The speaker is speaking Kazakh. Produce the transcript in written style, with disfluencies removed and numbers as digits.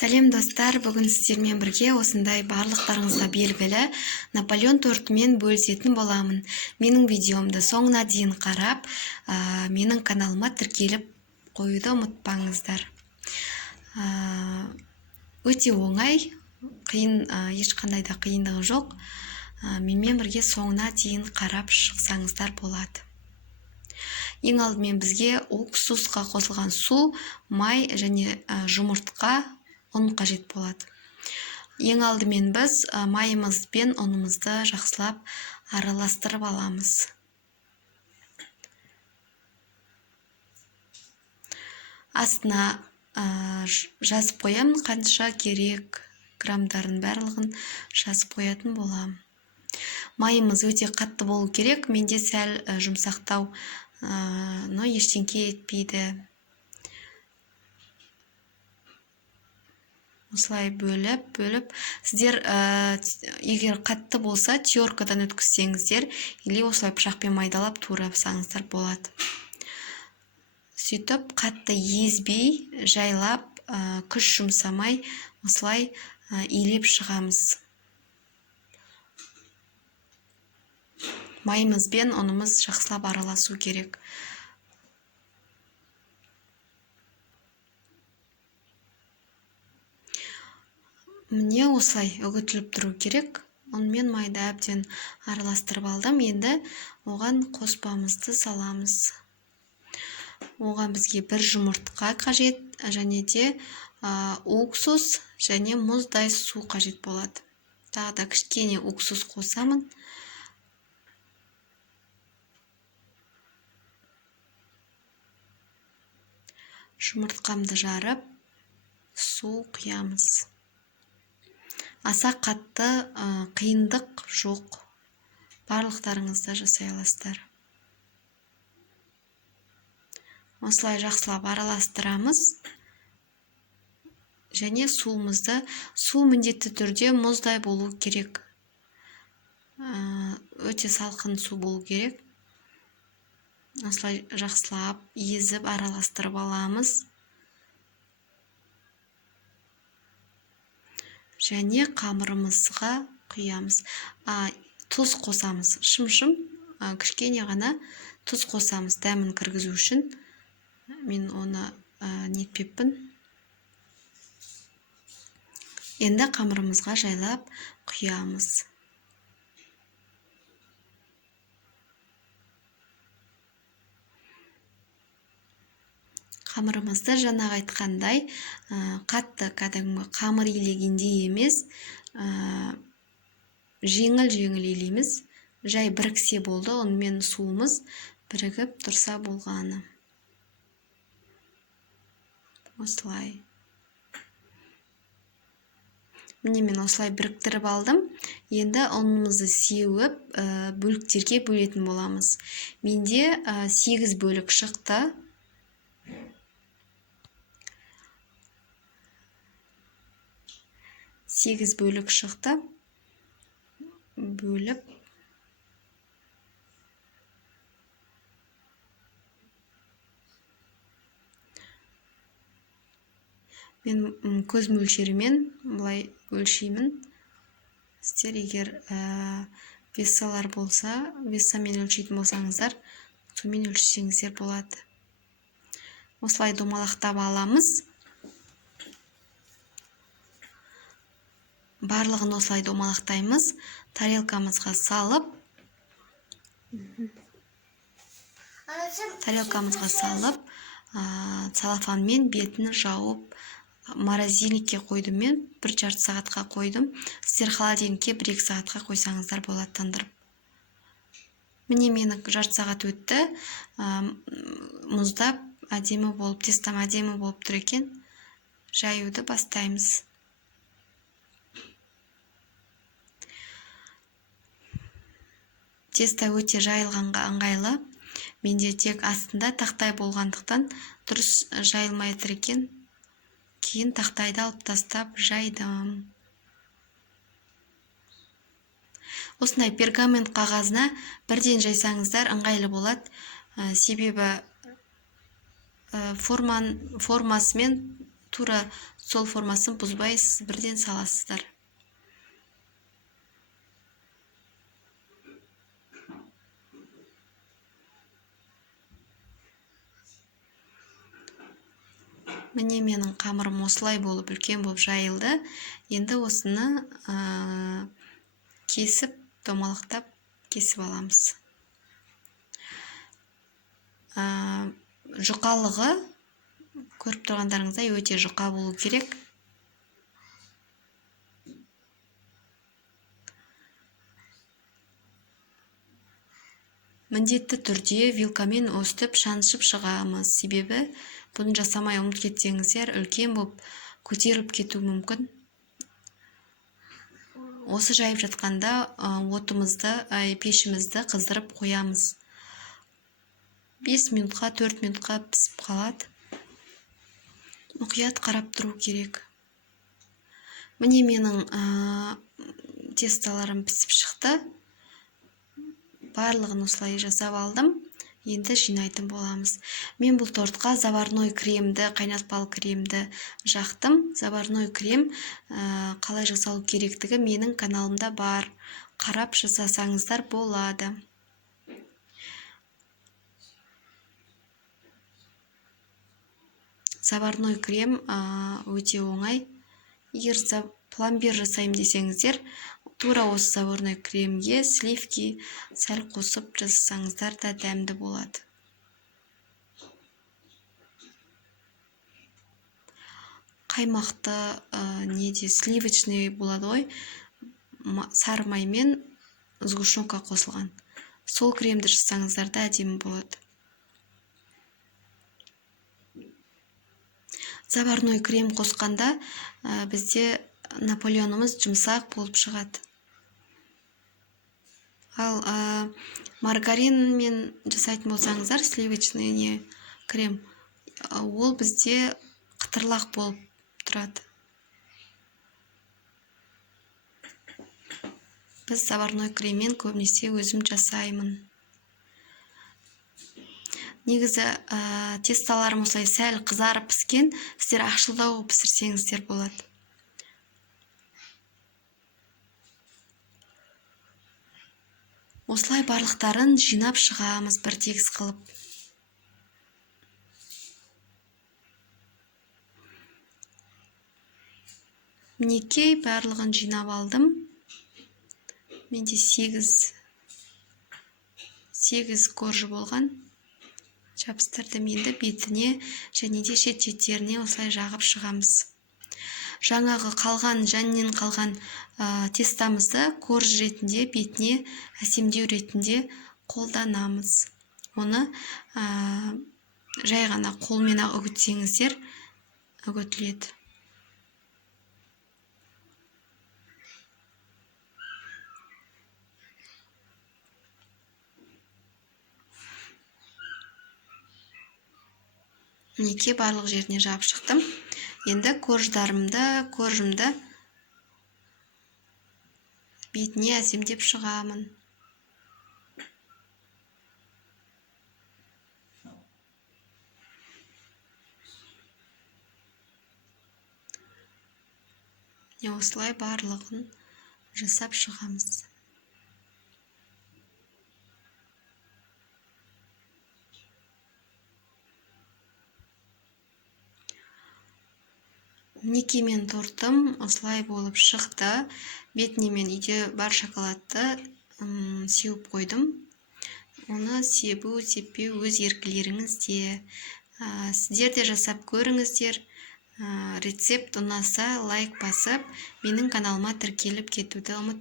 Сәлем достар, бүгін сіздермен бірге осындай барлықтарыңызға белгілі Наполеон тортымен бөлісетін боламын. Менің видеомды соңына дейін қарап, менің каналыма тіркеліп қоюды ұмытпаңыздар. Өте оңай, ешқандай да қиындығы жоқ. Менімен бірге соңына дейін қарап шықсаңыздар болады. Ең алдымен бізге уксусқа қосылған су, май және жұмыртқа, ұн қажет болады. Ең алдымен біз майымыз бен ұнымызды жақсылап араластырып аламыз. Астына жазып қоямын, қанша керек грамдарын барлығын жазып қоятын боламын. Майымыз өте қатты болу керек, менде сәл жұмсақтау, но ештеңке етпейді. Осылай бөліп, сіздер егер қатты болса, теркадан өткізсеңіздер, или осылай пышақпен майдалап турапсаңыздар болады. Сөйтіп, қатты езбей, жайлап, күш жұмсамай, осылай илеп шығамыз. Майымыз бен ұнымыз жақсылап араласу керек. Міне осылай үгітіліп тұру керек. Онымен майды әбден араластырып алдым. Енді оған қоспамызды саламыз. Оған бізге бір жұмыртқа қажет, және де уксус және мұздай су қажет болады. Тағы да кішкене уксус қосамын. Жұмыртқамды жарып, су құямыз. Аса қатты қиындық жоқ. Барлықтарыңызды жасай аласыздар. Осылай жақсылап араластырамыз. Және суымызды, су міндетті түрде мұздай болу керек. Өте салқын су болу керек. Осылай жақсылап езіп араластырып аламыз. Және қамырымызға құямыз. Тұз қосамыз. Шым-шым, кішкене ғана тұз қосамыз дәмін кіргізу үшін. Мен оны нетпеппін. Енді қамырымызға жайлап құямыз. Қамырымызды жаңағы айтқандай, қатты кәдімгі қамыр илегендей емес, жеңіл илейміз. Жай біріксе болды, онымен суымыз бірігіп тұрса болғаны. Осылай. Міне мен осылай біріктіріп алдым. Енді ұнымызды сеуіп, бөліктерге бөлетін боламыз. Менде 8 бөлік шықты. 8 бөлік шықты. Бөліп. Мен көз мөлшерімен бұлай өлшеймін. Сіздер егер вессалар болса, вессамен өлшейтін болсаңыздар, сумен өлшесеңіздер болады. Осылай домалақтап аламыз. Барлығын осылай домалақтаймыз. Тарелкамызға салып, целлофанмен бетін жауып, морозильникке қойдым мен, 1,5 сағатқа қойдым. Сіздер холодильникке 1-2 сағатқа қойсаңыздар болады тындырып. Міне мені 1,5 сағат өтті. Мұздап әдемі болып, тестам әдемі болып тұр екен. Жаюды бастаймыз. Теста өте жайылғанға ыңғайлы. Менде тек астында тақтай болғандықтан дұрыс жайылмай тұр екен. Кейін тақтайды алып тастап жайдым. Осындай пергамент қағазына бірден жайсаңыздар ыңғайлы болады. Себебі формасымен тура сол формасын бұзбайсыз, бірден саласыздар. Міне менің қамырым осылай болып, үлкен болып жайылды. Енді осыны кесіп, домалақтап кесіп аламыз. Жұқалығы көріп тұрғандарыңыздай өте жұқа болу керек. Міндетті түрде вилкамен өстіп шаншып шығамыз. Себебі бұны жасамай ұмытып кетсеңіздер, үлкен болып көтеріліп кетуі мүмкін. Осы жайып жатқанда пешімізді қыздырып қоямыз. 5 минутқа, 4 минутқа пісіп қалады. Мұқият қарап тұру керек. Міне менің тесталарым пісіп шықты. Барлығын осылай жасап алдым. Енді жинайтын боламыз. Мен бұл тортқа заварной кремді, қайнатпалы кремді жақтым. Заварной крем қалай жасалу керектігі менің каналымда бар. Қарап жасасаңыздар болады. Заварной крем өте оңай. Егер пломбир жасайым десеңіздер, тура осы заварной кремге сливки сәл қосып жасасаңыздар да дәмді болады. Қаймақты сливочный болады ғой, сары маймен сгущенка қосылған. Сол кремді жасасаңыздар да әдемі болады. Заварной крем қосқанда бізде Наполеонымыз жұмсақ болып шығады. Ал маргаринмен жасайтын болсаңыздар, сливочный крем, ол бізде қытырлақ болып тұрады. Біз заварной креммен көбінесе өзім жасаймын. Негізі тесталарым осылай сәл қызарып піскен, сіздер ақшылдау пісірсеңіздер болады. Осылай барлықтарын жинап шығамыз бір тегіс қылып. Мінекей барлығын жинап алдым. Менде 8 коржы болған. Жабыстырдым, енді бетіне және де шет-шеттеріне осылай жағып шығамыз. Жаңағы жәннен қалған тестамызды корж ретінде, бетіне әсемдеу ретінде қолданамыз. Оны жай ғана қолмен үгітсеңіздер үгітіледі. Мінекей барлық жеріне жабып шықтым. Енді коржымды бетіне әсемдеп шығамын. Осылай барлығын жасап шығамыз. Мінекей мен тортым осылай болып шықты. Бетіне мен үйде бар шоколадты сеуіп қойдым. Оны себу, сеппеу өз еркілеріңізде. Сіздер де жасап көріңіздер. Рецепт ұнаса лайк басып, менің каналыма тіркеліп кетуді ұмытпаңыздар.